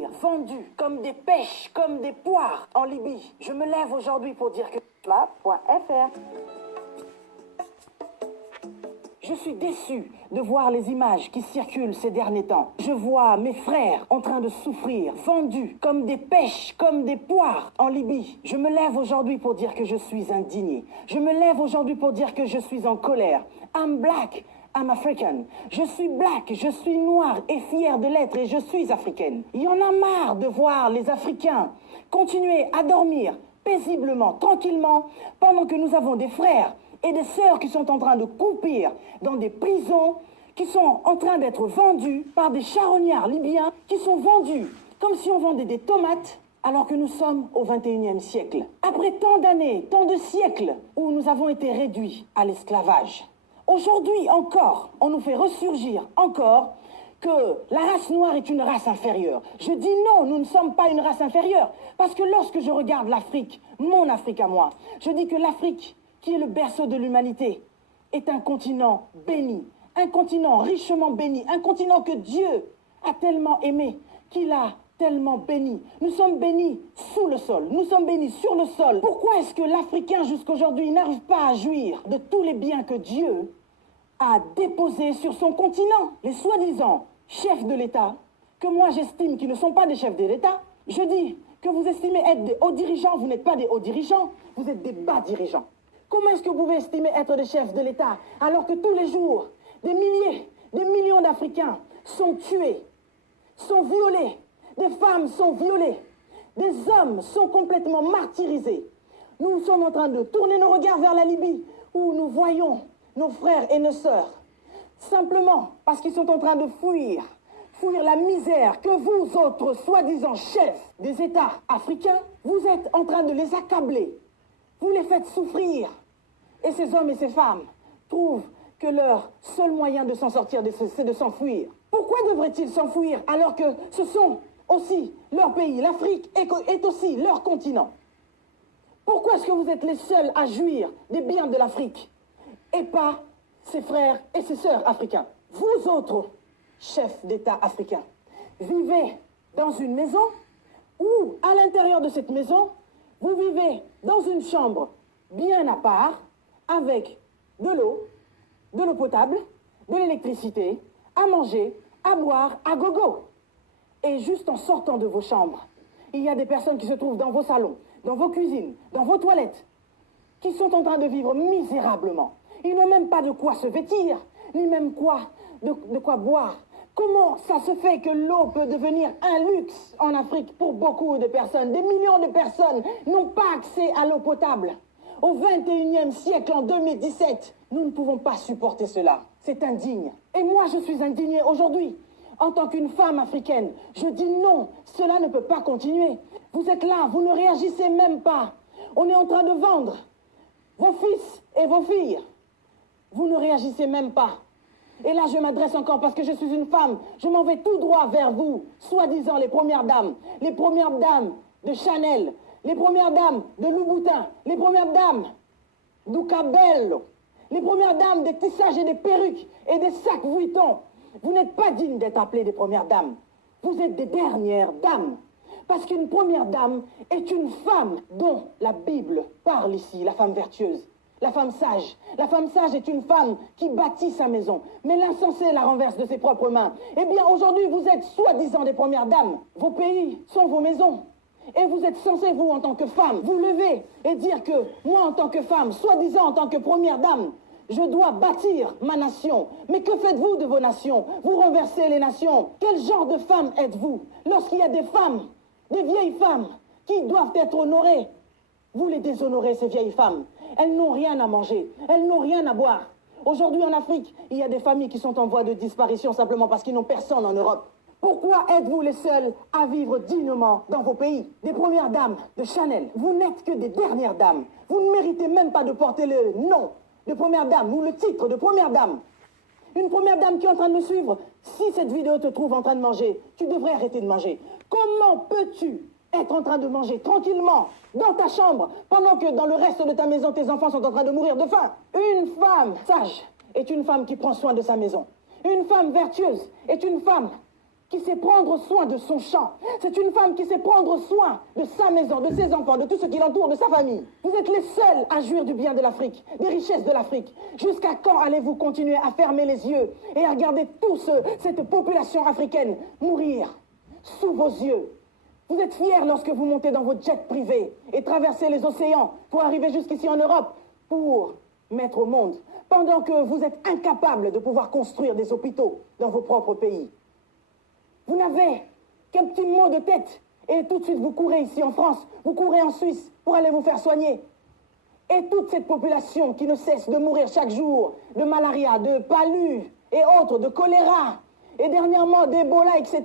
vendus comme des pêches, comme des poires en Libye. Je me lève aujourd'hui pour dire que ma.fr. Je suis déçu de voir les images qui circulent ces derniers temps. Je vois mes frères en train de souffrir, vendus comme des pêches, comme des poires en Libye. Je me lève aujourd'hui pour dire que je suis indigné. Je me lève aujourd'hui pour dire que je suis en colère. I'm black, I'm African. Je suis black, je suis noire et fière de l'être et je suis africaine. Il y en a marre de voir les Africains continuer à dormir paisiblement, tranquillement, pendant que nous avons des frères et des sœurs qui sont en train de croupir dans des prisons, qui sont en train d'être vendus par des charognards libyens, qui sont vendus comme si on vendait des tomates, alors que nous sommes au XXIe siècle. Après tant d'années, tant de siècles où nous avons été réduits à l'esclavage. Aujourd'hui encore, on nous fait ressurgir encore que la race noire est une race inférieure. Je dis non, nous ne sommes pas une race inférieure. Parce que lorsque je regarde l'Afrique, mon Afrique à moi, je dis que l'Afrique, qui est le berceau de l'humanité, est un continent béni, un continent richement béni, un continent que Dieu a tellement aimé, qu'il a tellement béni. Nous sommes bénis sous le sol, nous sommes bénis sur le sol. Pourquoi est-ce que l'Africain jusqu'aujourd'hui n'arrive pas à jouir de tous les biens que Dieu a déposés sur son continent? Les soi-disant chefs de l'État, que moi j'estime qu'ils ne sont pas des chefs de l'État, je dis que vous estimez être des hauts dirigeants, vous n'êtes pas des hauts dirigeants, vous êtes des bas dirigeants. Comment est-ce que vous pouvez estimer être des chefs de l'État alors que tous les jours, des milliers, des millions d'Africains sont tués, sont violés, des femmes sont violées, des hommes sont complètement martyrisés. Nous sommes en train de tourner nos regards vers la Libye où nous voyons nos frères et nos sœurs, simplement parce qu'ils sont en train de fuir la misère que vous autres, soi-disant chefs des États africains, vous êtes en train de les accabler. Vous les faites souffrir. Et ces hommes et ces femmes trouvent que leur seul moyen de s'en sortir, c'est de s'enfuir. Pourquoi devraient-ils s'enfuir alors que ce sont aussi leur pays, l'Afrique est aussi leur continent? Pourquoi est-ce que vous êtes les seuls à jouir des biens de l'Afrique et pas ses frères et ses sœurs africains? Vous autres, chefs d'État africains, vivez dans une maison où, à l'intérieur de cette maison, vous vivez dans une chambre bien à part, avec de l'eau potable, de l'électricité, à manger, à boire, à gogo. Et juste en sortant de vos chambres, il y a des personnes qui se trouvent dans vos salons, dans vos cuisines, dans vos toilettes, qui sont en train de vivre misérablement. Ils n'ont même pas de quoi se vêtir, ni même de quoi boire. Comment ça se fait que l'eau peut devenir un luxe en Afrique pour beaucoup de personnes? Des millions de personnes n'ont pas accès à l'eau potable. Au XXIe siècle, en 2017, nous ne pouvons pas supporter cela. C'est indigne. Et moi, je suis indignée aujourd'hui. En tant qu'une femme africaine, je dis non, cela ne peut pas continuer. Vous êtes là, vous ne réagissez même pas. On est en train de vendre vos fils et vos filles. Vous ne réagissez même pas. Et là, je m'adresse encore parce que je suis une femme. Je m'en vais tout droit vers vous, soi-disant les premières dames de Chanel, les premières dames de Louboutin, les premières dames d'Ucabello, les premières dames des tissages et des perruques et des sacs Vuitton. Vous n'êtes pas dignes d'être appelées des premières dames. Vous êtes des dernières dames. Parce qu'une première dame est une femme dont la Bible parle ici, la femme vertueuse. La femme sage. La femme sage est une femme qui bâtit sa maison. Mais l'insensé la renverse de ses propres mains. Eh bien, aujourd'hui, vous êtes soi-disant des premières dames. Vos pays sont vos maisons. Et vous êtes censés, vous, en tant que femme, vous lever et dire que moi, en tant que femme, soi-disant en tant que première dame, je dois bâtir ma nation. Mais que faites-vous de vos nations? Vous renversez les nations. Quel genre de femme êtes-vous? Lorsqu'il y a des femmes, des vieilles femmes, qui doivent être honorées, vous les déshonorez, ces vieilles femmes. Elles n'ont rien à manger, elles n'ont rien à boire. Aujourd'hui, en Afrique, il y a des familles qui sont en voie de disparition simplement parce qu'ils n'ont personne en Europe. Pourquoi êtes-vous les seuls à vivre dignement dans vos pays? Des premières dames de Chanel, vous n'êtes que des dernières dames. Vous ne méritez même pas de porter le nom de première dame ou le titre de première dame. Une première dame qui est en train de me suivre, si cette vidéo te trouve en train de manger, tu devrais arrêter de manger. Comment peux-tu être en train de manger tranquillement dans ta chambre pendant que dans le reste de ta maison, tes enfants sont en train de mourir de faim? Une femme sage est une femme qui prend soin de sa maison. Une femme vertueuse est une femme qui sait prendre soin de son champ. C'est une femme qui sait prendre soin de sa maison, de ses enfants, de tout ce qui l'entoure, de sa famille. Vous êtes les seuls à jouir du bien de l'Afrique, des richesses de l'Afrique. Jusqu'à quand allez-vous continuer à fermer les yeux et à regarder cette population africaine mourir sous vos yeux? Vous êtes fiers lorsque vous montez dans vos jets privés et traversez les océans pour arriver jusqu'ici en Europe pour mettre au monde, pendant que vous êtes incapables de pouvoir construire des hôpitaux dans vos propres pays. Vous n'avez qu'un petit mot de tête et tout de suite vous courez ici en France, vous courez en Suisse pour aller vous faire soigner. Et toute cette population qui ne cesse de mourir chaque jour de malaria, de palu et autres, de choléra, et dernièrement d'Ebola, etc.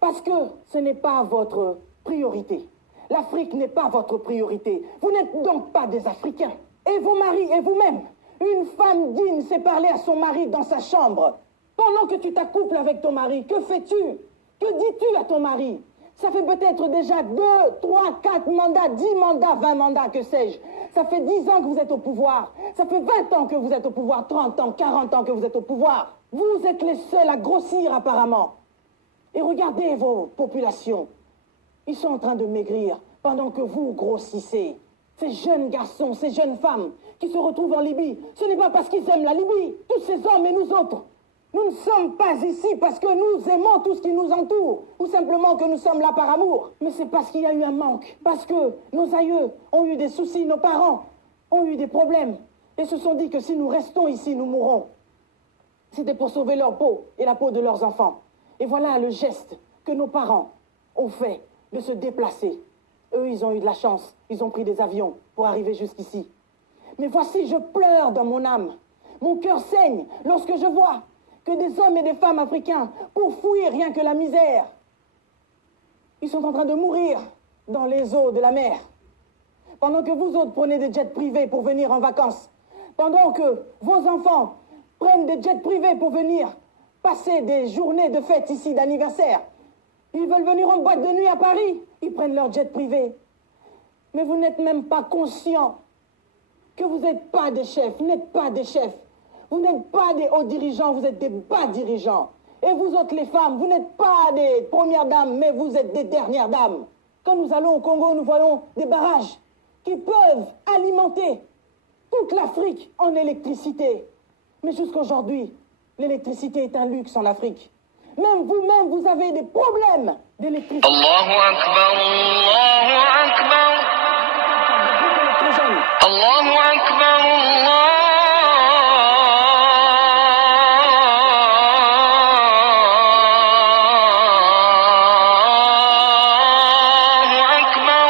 Parce que ce n'est pas votre priorité. L'Afrique n'est pas votre priorité. Vous n'êtes donc pas des Africains. Et vos maris et vous-même, une femme digne sait parler à son mari dans sa chambre. Pendant que tu t'accouples avec ton mari, que fais-tu? Que dis-tu à ton mari? Ça fait peut-être déjà 2, 3, 4 mandats, 10 mandats, 20 mandats, que sais-je. Ça fait 10 ans que vous êtes au pouvoir. Ça fait 20 ans que vous êtes au pouvoir, 30 ans, 40 ans que vous êtes au pouvoir. Vous êtes les seuls à grossir apparemment. Et regardez vos populations. Ils sont en train de maigrir pendant que vous grossissez. Ces jeunes garçons, ces jeunes femmes qui se retrouvent en Libye, ce n'est pas parce qu'ils aiment la Libye. Tous ces hommes et nous autres, nous ne sommes pas ici parce que nous aimons tout ce qui nous entoure, ou simplement que nous sommes là par amour. Mais c'est parce qu'il y a eu un manque, parce que nos aïeux ont eu des soucis, nos parents ont eu des problèmes, et se sont dit que si nous restons ici, nous mourrons. C'était pour sauver leur peau et la peau de leurs enfants. Et voilà le geste que nos parents ont fait de se déplacer. Eux, ils ont eu de la chance, ils ont pris des avions pour arriver jusqu'ici. Mais voici, je pleure dans mon âme. Mon cœur saigne lorsque je vois que des hommes et des femmes africains, pour fuir rien que la misère, ils sont en train de mourir dans les eaux de la mer. Pendant que vous autres prenez des jets privés pour venir en vacances. Pendant que vos enfants prennent des jets privés pour venir passer des journées de fête ici, d'anniversaire. Ils veulent venir en boîte de nuit à Paris. Ils prennent leur jet privé. Mais vous n'êtes même pas conscients que vous n'êtes pas des chefs, n'êtes pas des chefs. Vous n'êtes pas des hauts dirigeants, vous êtes des bas dirigeants. Et vous autres les femmes, vous n'êtes pas des premières dames, mais vous êtes des dernières dames. Quand nous allons au Congo, nous voyons des barrages qui peuvent alimenter toute l'Afrique en électricité. Mais jusqu'aujourd'hui, l'électricité est un luxe en Afrique. Même vous-même, vous avez des problèmes d'électricité. Allahu Akbar, Allahu Akbar. Allahu Akbar, Allahu Akbar.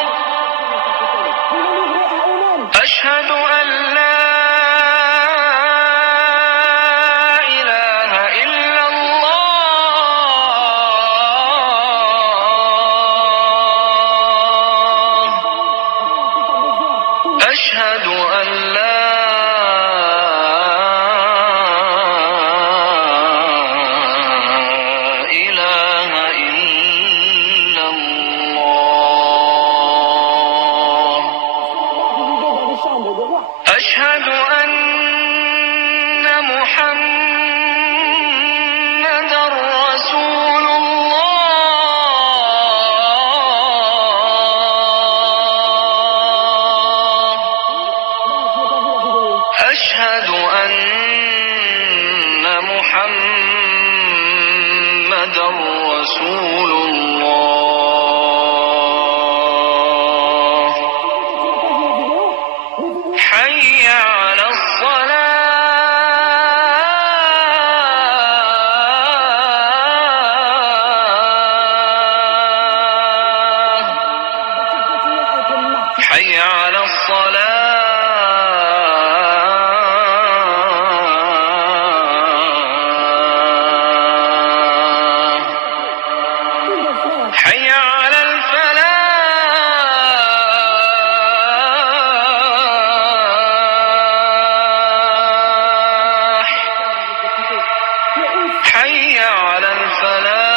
Ashhadu an la ilaha illa Allah. أشهد أن لا إله إلا الله. أشهد أن محمدا رسول أشهد أن محمدا رسول الله. حي على الصلاة. حي على الصلاة. حي على الفلاح. حي على الفلاح.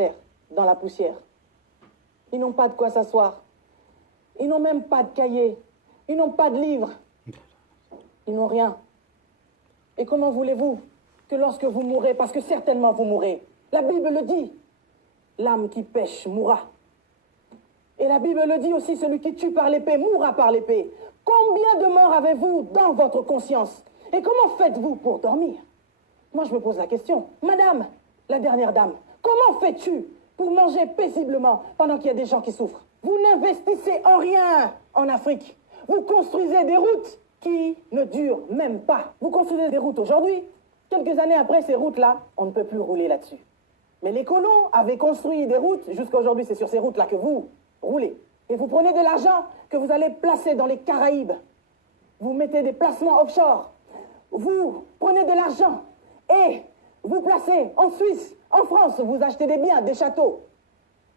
terre, dans la poussière. Ils n'ont pas de quoi s'asseoir. Ils n'ont même pas de cahier. Ils n'ont pas de livre. Ils n'ont rien. Et comment voulez-vous que lorsque vous mourrez, parce que certainement vous mourrez, la Bible le dit, l'âme qui pêche mourra. Et la Bible le dit aussi, celui qui tue par l'épée mourra par l'épée. Combien de morts avez-vous dans votre conscience? Et comment faites-vous pour dormir? Moi, je me pose la question. Madame, la dernière dame, comment fais-tu pour manger paisiblement pendant qu'il y a des gens qui souffrent? Vous n'investissez en rien en Afrique. Vous construisez des routes qui ne durent même pas. Vous construisez des routes aujourd'hui. Quelques années après, ces routes-là, on ne peut plus rouler là-dessus. Mais les colons avaient construit des routes. Jusqu'à aujourd'hui, c'est sur ces routes-là que vous roulez. Et vous prenez de l'argent que vous allez placer dans les Caraïbes. Vous mettez des placements offshore. Vous prenez de l'argent et vous placez en Suisse, en France, vous achetez des biens, des châteaux.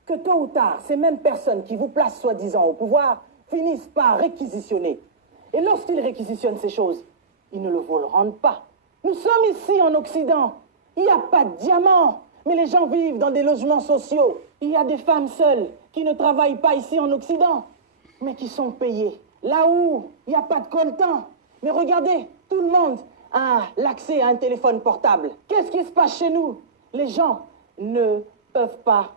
Que tôt ou tard, ces mêmes personnes qui vous placent soi-disant au pouvoir finissent par réquisitionner. Et lorsqu'ils réquisitionnent ces choses, ils ne le rendent pas. Nous sommes ici en Occident. Il n'y a pas de diamants, mais les gens vivent dans des logements sociaux. Il y a des femmes seules qui ne travaillent pas ici en Occident, mais qui sont payées. Là où il n'y a pas de coltan. Mais regardez, tout le monde a l'accès à un téléphone portable. Qu'est-ce qui se passe chez nous? Les gens ne peuvent pas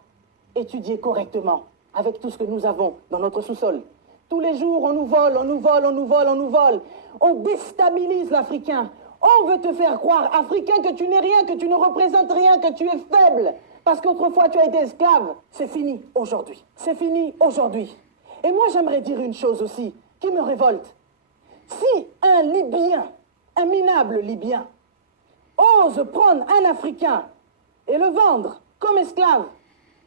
étudier correctement avec tout ce que nous avons dans notre sous-sol. Tous les jours, on nous vole, on nous vole, on nous vole, on nous vole. On déstabilise l'Africain. On veut te faire croire, Africain, que tu n'es rien, que tu ne représentes rien, que tu es faible. Parce qu'autrefois, tu as été esclave. C'est fini aujourd'hui. C'est fini aujourd'hui. Et moi, j'aimerais dire une chose aussi qui me révolte. Si un Libyen, un minable Libyen, ose prendre un Africain et le vendre comme esclave,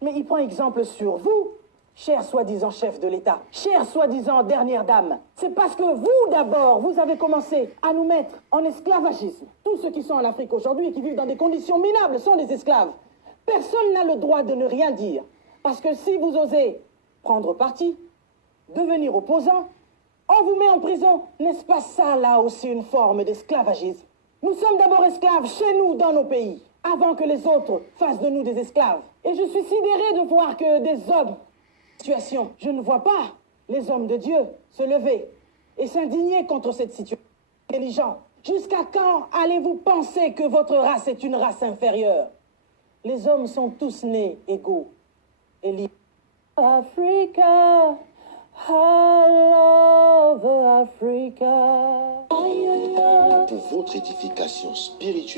mais il prend exemple sur vous, cher soi-disant chef de l'État, cher soi-disant dernière dame, c'est parce que vous d'abord, vous avez commencé à nous mettre en esclavagisme. Tous ceux qui sont en Afrique aujourd'hui et qui vivent dans des conditions minables sont des esclaves. Personne n'a le droit de ne rien dire. Parce que si vous osez prendre parti, devenir opposant, on vous met en prison. N'est-ce pas ça, là aussi, une forme d'esclavagisme? Nous sommes d'abord esclaves chez nous, dans nos pays, avant que les autres fassent de nous des esclaves. Et je suis sidéré de voir que des hommes, situation, je ne vois pas les hommes de Dieu se lever et s'indigner contre cette situation. Intelligent. Jusqu'à quand allez-vous penser que votre race est une race inférieure? Les hommes sont tous nés égaux et libres. Africa, I love Africa. Pour votre édification spirituelle.